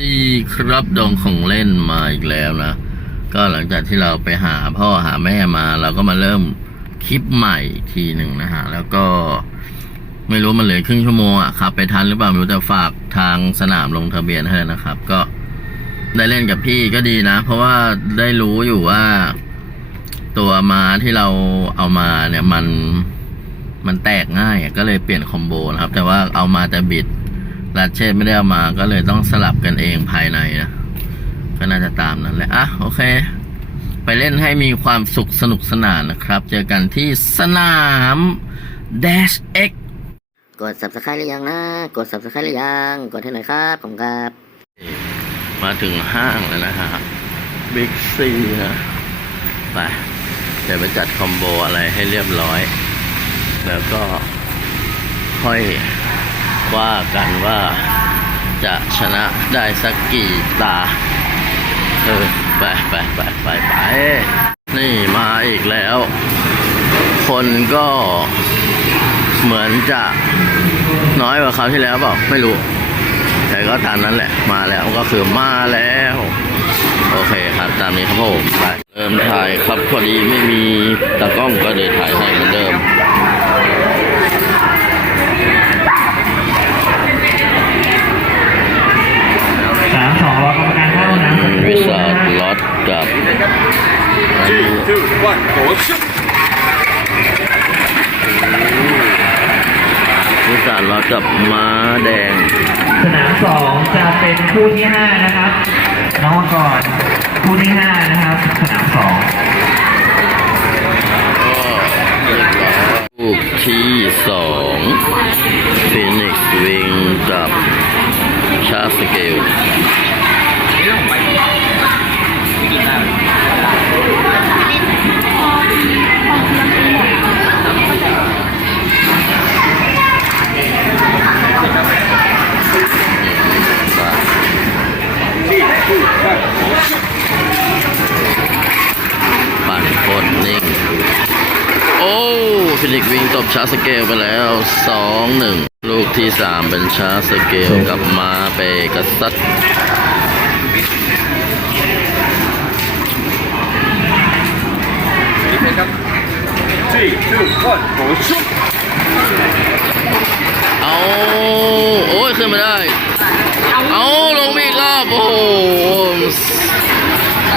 ดีครับดองของเล่นมาอีกแล้วนะ ก็หลังจากที่เราไปหาพ่อหาแม่มา เราก็มาเริ่มคลิปใหม่ทีหนึ่งนะฮะ แล้วก็ไม่รู้มันเหลือครึ่งชั่วโมงอะครับไปทันหรือเปล่าไม่รู้แต่ฝากทางสนามลงทะเบียนให้นะครับ ก็ได้เล่นกับพี่ก็ดีนะ เพราะว่าได้รู้อยู่ว่าตัวมาที่เราเอามาเนี่ยมันมันแตกง่ายก็เลยเปลี่ยนคอมโบนะครับ แต่ว่าเอามาแต่บิด ลัดเชษไม่ได้เอามาก็เลยต้องสลับกันเองภายในนะก็น่าจะตามนั้นแหละอะโอเค ไปเล่นให้มีความสุขสนุกสนานนะครับ เจอกันที่สนาม Dash X กด subscribe หรือยังนะ กด subscribe หรือยัง กดให้หน่อยครับผมครับ มาถึงห้างแล้วนะฮะบิ๊กซีนะไปเดี๋ยวไปจัดคอมโบอะไรให้เรียบร้อย แล้วก็ค่อย ว่ากันว่าจะชนะได้สักกี่ตา เออ ไปไปไปไปไป นี่มาอีกแล้ว คนก็เหมือนจะน้อยกว่าคราวที่แล้วเปล่าไม่รู้ แต่ก็ตามนั้นแหละ มาแล้วก็คือมาแล้ว โอเคครับ ตามนี้ครับผมไปเริ่มถ่ายครับพอดีไม่มีตากล้องก็เลยถ่ายให้เหมือนเดิม one, go shoot! วิสาดล็อตกับม้าแดง สนามสองจะเป็นคู่ที่ห้านะครับ น้องมังกรคู่ที่ห้านะครับ สนามสองก็ล้อคู่ที่สองฟินิกซ์วิงกับชาสเกล ชาสเกลไปแล้วสองหนึ่งลูกที่สามเป็นชาสเกลกับมาเปกัสซัต Defense ครับ Three, two, one, go shoot! เอา โอ้ย ขึ้นมาได้ เอา ลงมาอีกรอบ โอ้โห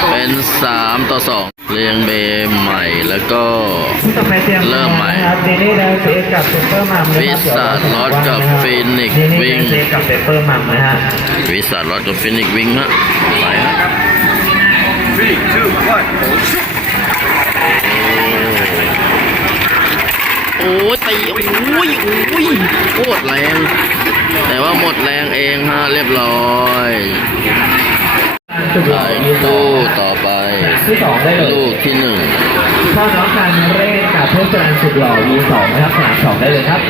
เป็นสามต่อสอง เรียงเบใหม่แล้วก็คู่ต่อไปเตรียมเริ่มใหม่นะครับเดลี่ไดเซฟกับเปเปอร์มัมนะครับวิสาทลอดกับฟีนิกซ์เดลี่วิ่งไดเซฟกับเปเปอร์มัมนะฮะวิสัทรอดกับฟินิกซ์วิงฮะไปฮะ Three, two, one, go shoot! โอ้ยตีโอ้ยโอ้ยโคตรแรง แต่ว่าหมดแรงเองฮะเรียบร้อย ถ่ายตู้ต่อไป ที่สองได้เลยลูกที่หนึ่งพ่อน้องกันเร่กับเพื่อนแสดงสุดหล่อ V2 นะครับสนามสองได้เลยครับ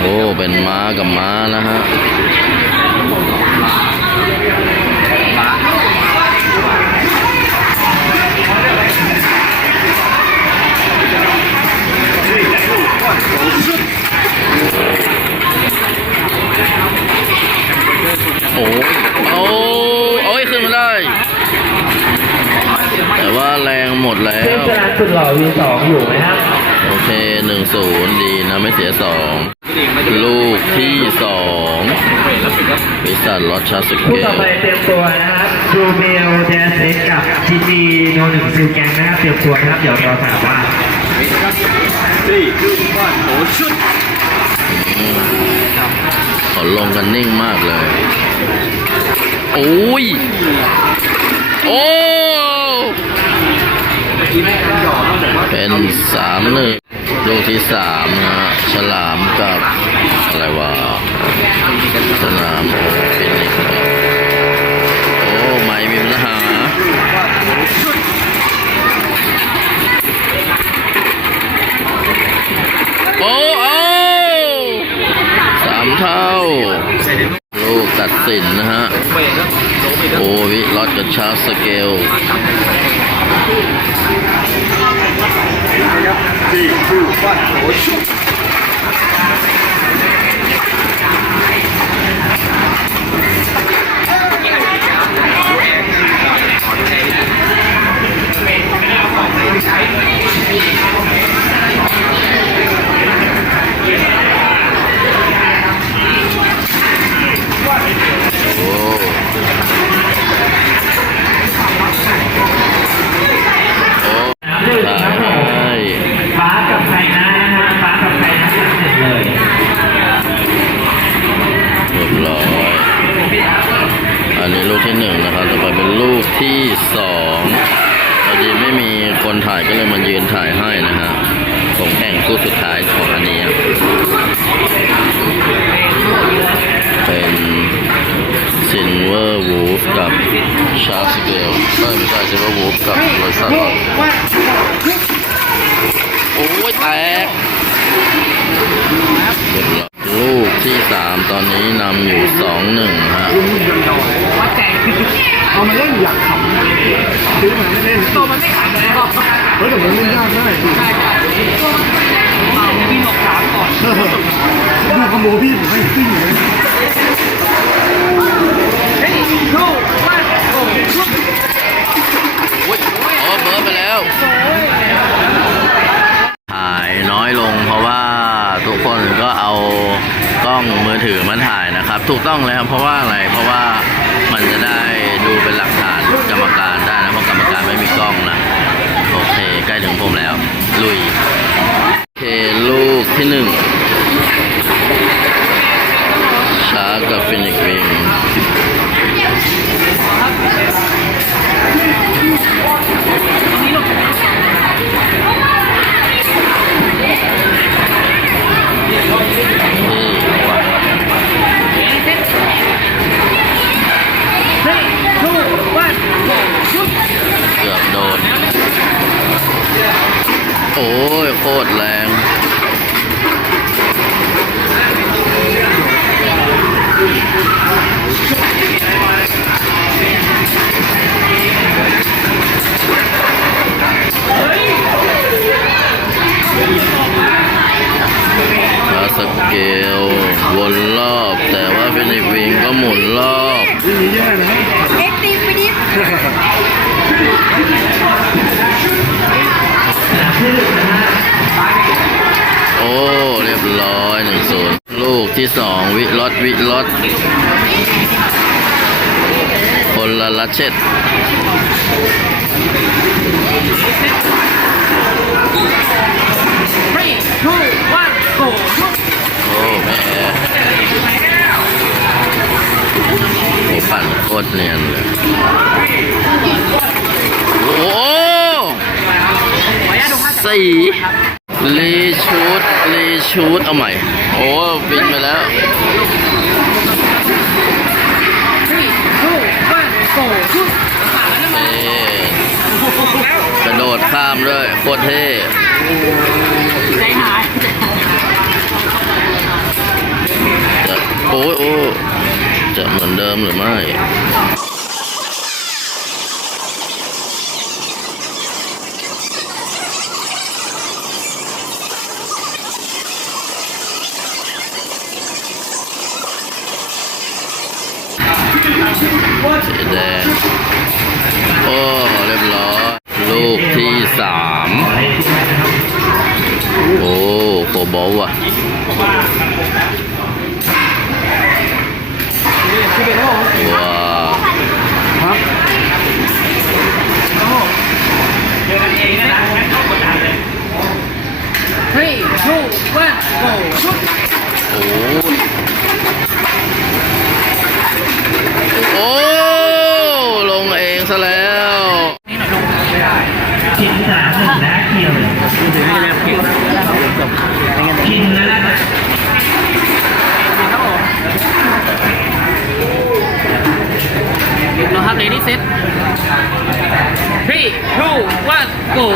โอ้ เป็นม้ากับม้านะฮะ สดงสุดหล่อ V2 อยู่ไหมครับโอเคหนึ่งศูนย์ดีนะไม่เสียสองลูกที่สองวิสัทรอดชาสเกคู่ต่อลไปเตรียมตัวนะครับดูเบลแดนเซกับจีจีโนหนึ่งซิลแกงนะครับเตรียมตัวนะครับเดี๋ยวรอสนามว่าง Three, two, one, go shoot! ขอลงกันนิ่งมากเลย โอ้ย โอ้ เป็นสามหนึ่งลูกที่สามนะฉลามกับ อะไรวะฉลามฟินิกซ์โอ้ไม่มีปัญหาโอ้โอ้สามเท่า ลูกตัดสินนะฮะ โอ้วิลอดกับชาร์สเกล 地主犯国。Shark Scale เอ้ยไม่ใช่ Silver Wolf กับ r o s a r โอ้ยแตกลูกที่สามตอนนี้นำอยู่สองหนึ่งฮะเอามาเล่นอยากขำซื้อมาไม่เล่นตัวมันไม่ขำเลยเฮ้ยแต่มันเล่นยากได้ใช่ใช่นเอาพี่บอกสามก่อนดูคอมโบพี่ผมให้ปิ้งเลย โอ้ยโอ้เบิร์ดไปแล้ว ถ่ายน้อยลงเพราะว่าทุกคนก็เอากล้องมือถือมาถ่ายนะครับ ถูกต้องเลยครับเพราะว่าอะไรเพราะว่ามันจะได้ดูเป็นหลักฐานกรรมการได้นะเพราะกรรมการไม่มีกล้องนะโอเคใกล้ถึงผมแล้ว ลุยโอเคลูกที่หนึ่งชาร์กกับฟินิกวิง โอ้ยโคตรแรง คนละลัดเช็ดโอ้แม่โอ้ปั่นโคตรเนียนเลย โอ้สีรีชูดรีชูดเอาใหม่ โอ้บินไปแล้ว นี่กระโดดข้ามด้วยโคตรเท่จะโอ้ยโอ้จะเหมือนเดิมหรือไม่ สีแดง โอ้ เรียบร้อย ลูกที่สามโอ้โคบอลว่ะว้าวเฮ้ยทูวันโกชุดโอ้โเกี่ยวชินแล้วนะเราทำเลดี้เซ็ต three two one go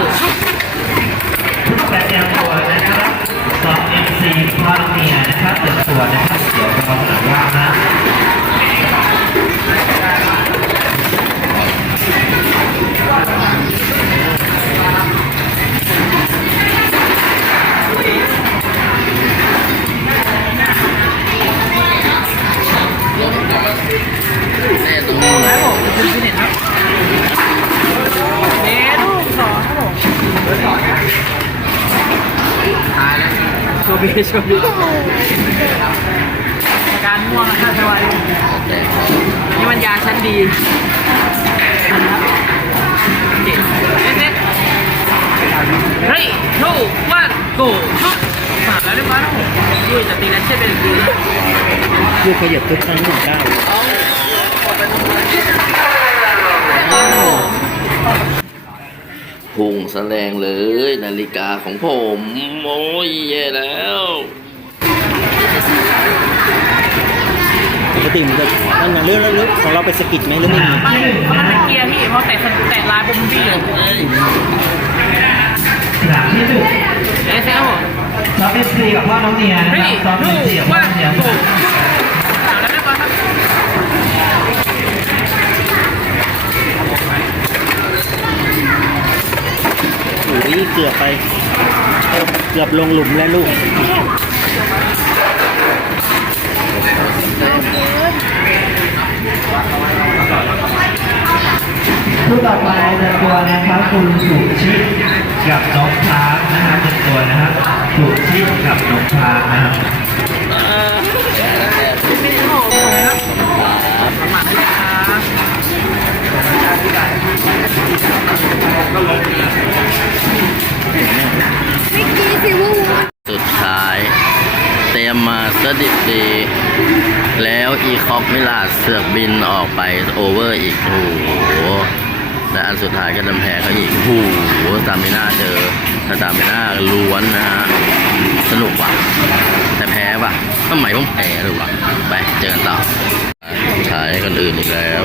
บีชว์บีการม่วงนะครับสวัสดีนี่มันยาชั้นดีเฮ้ยทูวันโกชุดผ่าแล้วเรียบร้อยแล้วด้วยจะตีนัดเช่นเป็นคือลูกขยับขึ้นครั้งหนึ่งได้ พุงแสลงเลยนาฬิกาของผม โอ้ยแย่แล้วปกติมันจะนั่นนะเรื่องเรื่องของเราไปสะกิดไหมหรือไม่มีมันมันเป็นเกียร์พี่เพราะแต่แต่ลายบนพี่เลยสนามที่หนึ่งเอ้ยเซ็ตครับผมซ้อมเอฟซีกับพ่อน้องเนียนะเฮ้คยรับซ้อมเอดูฟซีกับพ่อว่าน้องเนีย อ้ยเกือบไปเกือบลงหลุมแล้วลูกคู่ต่อไปจะตัวนะครับคุณสุชิตกับน้องช้างนะครับเป็นตัวนะครับสุชิตกับน้องช้างนะครับ อีคอกมิลาดเสือกบินออกไปโอเวอร์อีกโอ้โหและอันสุดท้ายก็ดำแพ้เขาอีกโอ้โหตามไม่น่าเจอถ้าตามไม่น่าล้วนนะฮะสนุกว่ะแต่แพ้ป่ะทำไมต้องแพ้หรือวะไปเจอกันต่อท้ายคนอื่นอีกแล้ว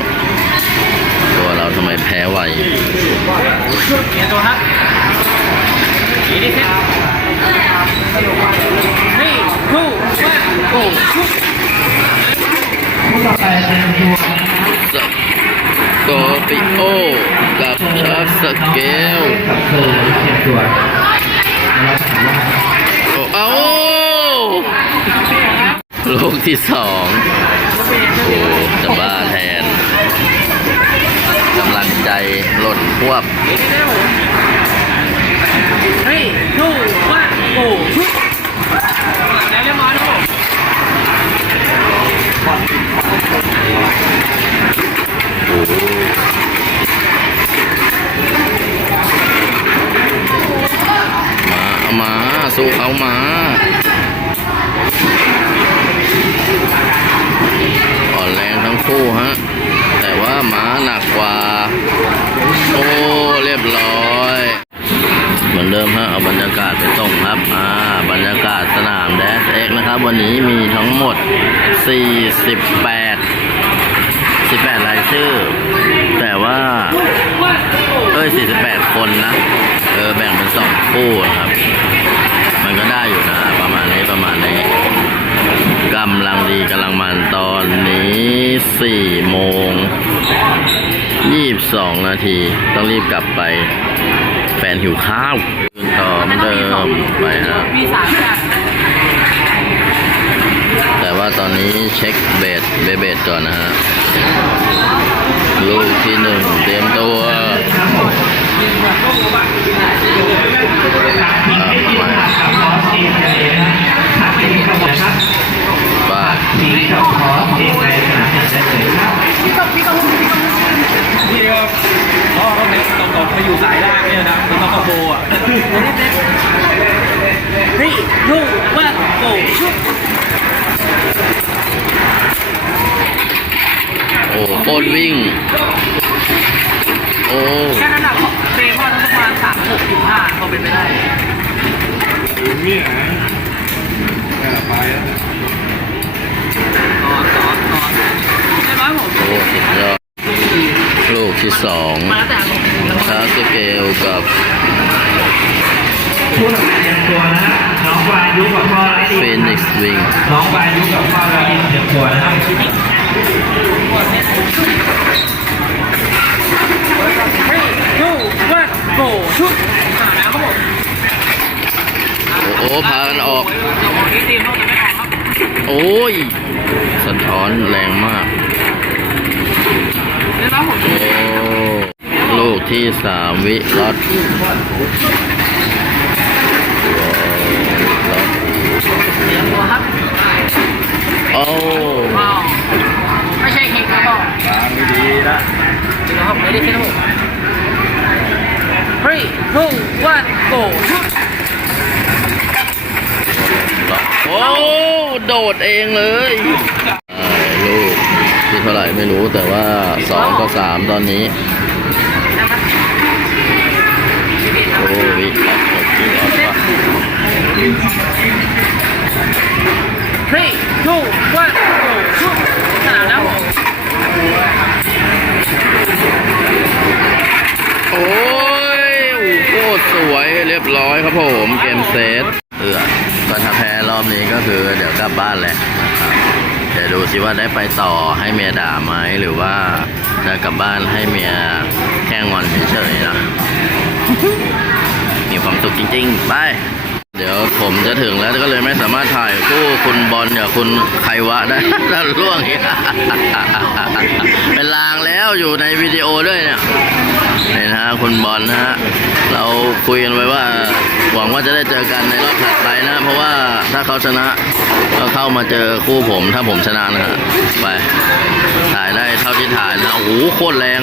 ตัวเราทำไมแพ้ไวเกียตัวครับนี่ดิเซ็ตเฮ้ย สเกลโอ้เลูกที่สองโอ้จะบ้าแทนกำลังใจหล่นควบเฮ้ยดูว่าโกชุดแล้วเรียบร้อยล้วผมโอ้ เอามา สู้เขามา อ่อนแรงทั้งคู่ฮะ แต่ว่าหมาหนักกว่า โอ้เรียบร้อย เหมือนเดิมฮะ เอาบรรยากาศไปส่งครับ อ่า บรรยากาศสนามแดสเอ็กนะครับ วันนี้มีทั้งหมด 48 4โมง22นาที ต้องรีบกลับไป แฟนหิวข้าวคืนต่อเหมือนเดิมไปฮะมีสามอย่างแต่ว่าตอนนี้เช็คเบสเบเบสก่อนนะฮะ ลูกที่หนึ่งเตรียมตัวทีมที่ที มขับกับคอสเองเลยนะขับทีมกับนะครับบ้าทีมกับคอสเองในสนามได้เลยครับพี่ก็พี่ก็พี่ก็พ่อเขาเนี่ยตกตกไปอยู่สายล่างเนี่ยนะมันต้องกระโบอะเฮ้ยดูว่าโกชุดโอ้โคตรวิ่ง โอ้แค่นั้นอะเฟรมพ่อต้องประมาณสามหกถึงห้าเขาเป็นไปได้ต่อต่อต่อใช่ไหมผม โอ้สุดยอด ลูก ที่สองมาแล้วแต่ลงชาร์สเกลกับคู่ต่อไปเตรียมตัวนะน้องวายุกับพ่อเฟนิกซ์วิงน้องวายุกับพ่อและเตรียตัวนะครับเฮ้ยดูว่าโกชุดอ่านะครับผมโอ้โอ้พากันออก โอ้ยสะท้อนแรงมาก เดี๋ยวนะผม โอ้ ลูกที่สามวิลอดลอดเตรียมตัวครับโอ้ไม่ใช่เค้กครับพ่อวางดีนะเดี๋ยวครับไม่ได้เค้กครับผมเฮ้ยดูว่าโกชุดโอ้ โดดเองเลย ไหร่ไม่รู้แต่ว่าสองก็สามตอนนี้ โอ้ยล็อกกดจริงล็อกปะ three two one go shoot สนามแล้วผมโอ้ยโคตรสวยเรียบร้อยครับผมเกมเซตเออก็ถ้าแพ้รอบนี้ก็คือเดี๋ยวกลับบ้านแหละนะครับ เดี๋ยวดูสิว่าได้ไปต่อให้เมียด่าไหมหรือว่าจะกลับบ้านให้เมียแค่งอนเฉยๆนะมีความสุขจริง ๆ ไป เดี๋ยวผมจะถึงแล้วก็เลยไม่สามารถถ่ายคู่คุณบอลกับคุณไควะได้แล้วล่วงอีกเป็นลางแล้วอยู่ในวิดีโอด้วยเนี่ย นี่นะฮะคุณบอลนะฮะเราคุยกันไว้ว่า หวังว่าจะได้เจอกันในรอบถัดไปนะ เพราะว่าถ้าเขาชนะก็เข้ามาเจอคู่ผม ถ้าผมชนะนะฮะไปถ่ายได้เท่าที่ถ่ายนะโอ้โหโคตรแรง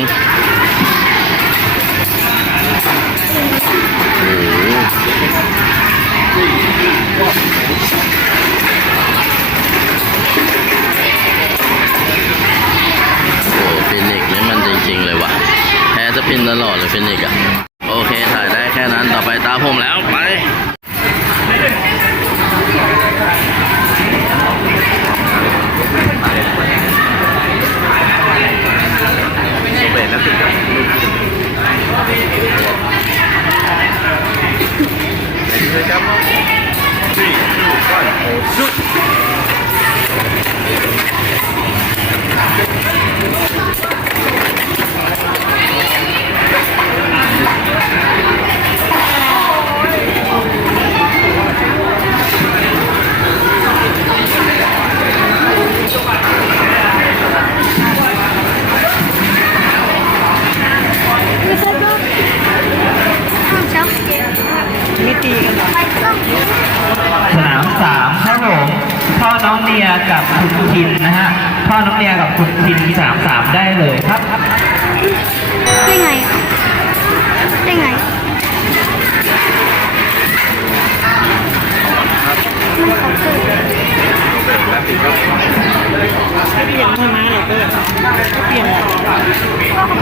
ปิ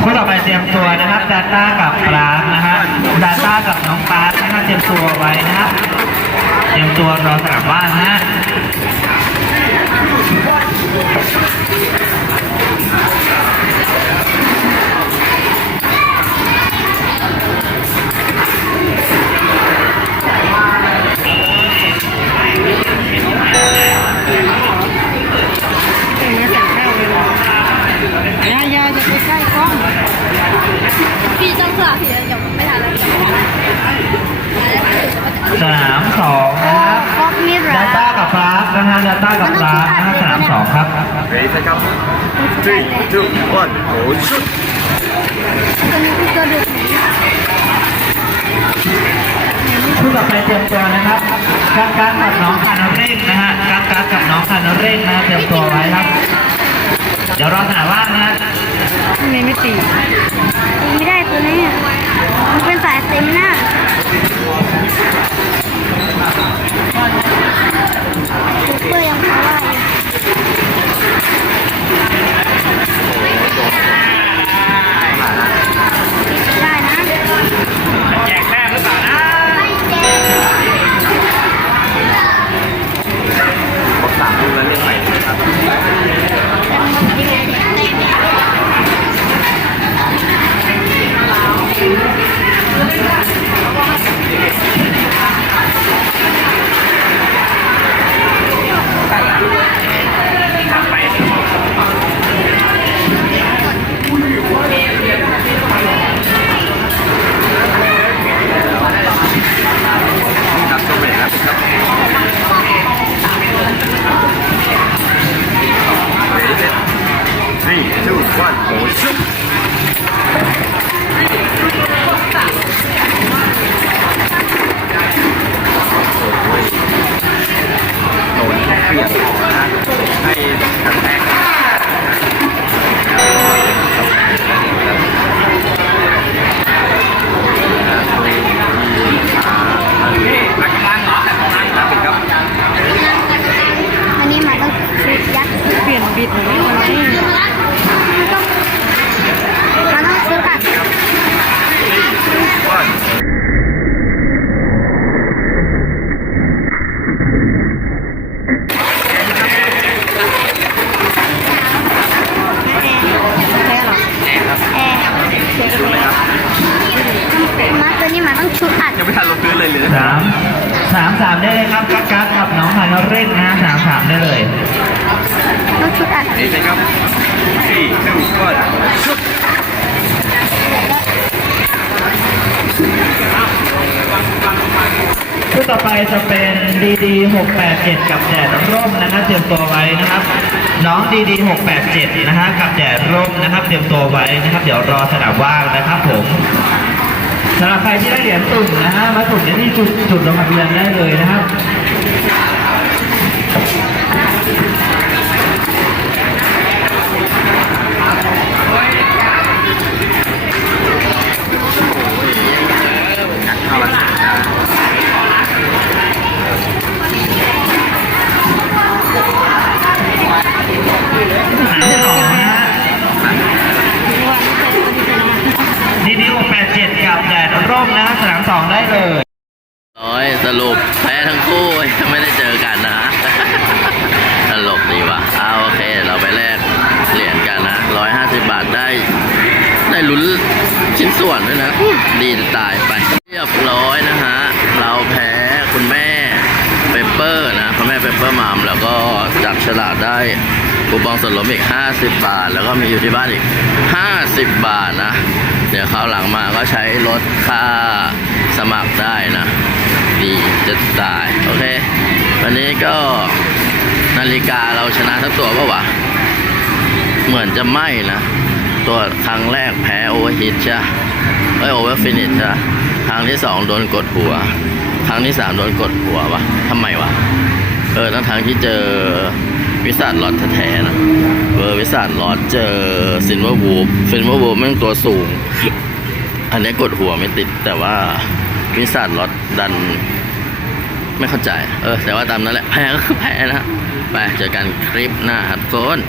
คู่ต่อไปเตรียมตัวนะครับดาต้ากับปรางนะฮะดาต้ากับน้องปาร์คนะฮะเตรียมตัวไว้นะครับ เตรียมตัวรอสนามบ้านนะ พี่ต้องสลับพี่เดี๋ยวไม่ทันแล้วสนามสองนะครับฟอกมิราดาต้ากับปรางนะฮะดาต้ากับปรางนะฮะสนามสองครับ Ready, set up. Three, two, one, go shoot. ตัวนี้คือตัวดุคู่ต่อไปเตรียมตัวนะครับกางการกับน้องคานเร่งนะฮะกางการกับน้องคานเร่งนะเตรียมตัวไว้ครับ เดี๋ยวรอสนามว่างนะฮะ ไมไม่ตีตีไม่ได้ตัวนี้มันเป็นสายเต็มหน้าซูเปอร์ยังพาว่าอยู่ สามสามได้เลยครับกักกักกับน้องฮานเร่งนะสามสามได้เลยต้องชุดอัดนี่ใช่ครับ three two one ชุดต่อไปจะเป็นดีดี687กับแดดร่มนะครับเตรียมตัวไว้นะครับ น้องดีดี687นะฮะกับแดดร่มนะครับ เตรียมตัวไว้นะครับ เดี๋ยวรอสนามว่างนะครับผม สำหรับใครที่ได้เหรียญตุ่มนะฮะมาตุ่มที่จุดจุดลงทะเบียนได้เลยนะครับ องส่วนลดอีก 50 บาท แล้วก็มีอยู่ที่บ้านอีก 50 บาทนะ เดี๋ยวคราวหลังมาก็ใช้ลดค่าสมัครได้นะ ดีจะตาย โอเค วันนี้ก็นาฬิกาเราชนะทั้งตัวปะวะ เหมือนจะไม่นะ ตัวครั้งแรกแพ้โอเวอร์ฮิตใช่เอ้ยโอเวอร์ฟินิชใช่ครั้งที่สองโดนกดหัว ครั้งที่สามโดนกดหัววะทำไมวะ เออทั้งทางที่เจอ วิสัทลอดแท้ๆนะเอร์วิสัทลอดเจอซินเวอร์วูฟซินเวอร์วูฟแม่งตัวสูง อันนี้กดหัวไม่ติด แต่ว่าวิสัทลอดดัน ไม่เข้าใจ เออ แต่ว่าตามนั้นแหละแพ้ก็คือแพ้นะไปเจอกันคลิปหน้าครับทุกคน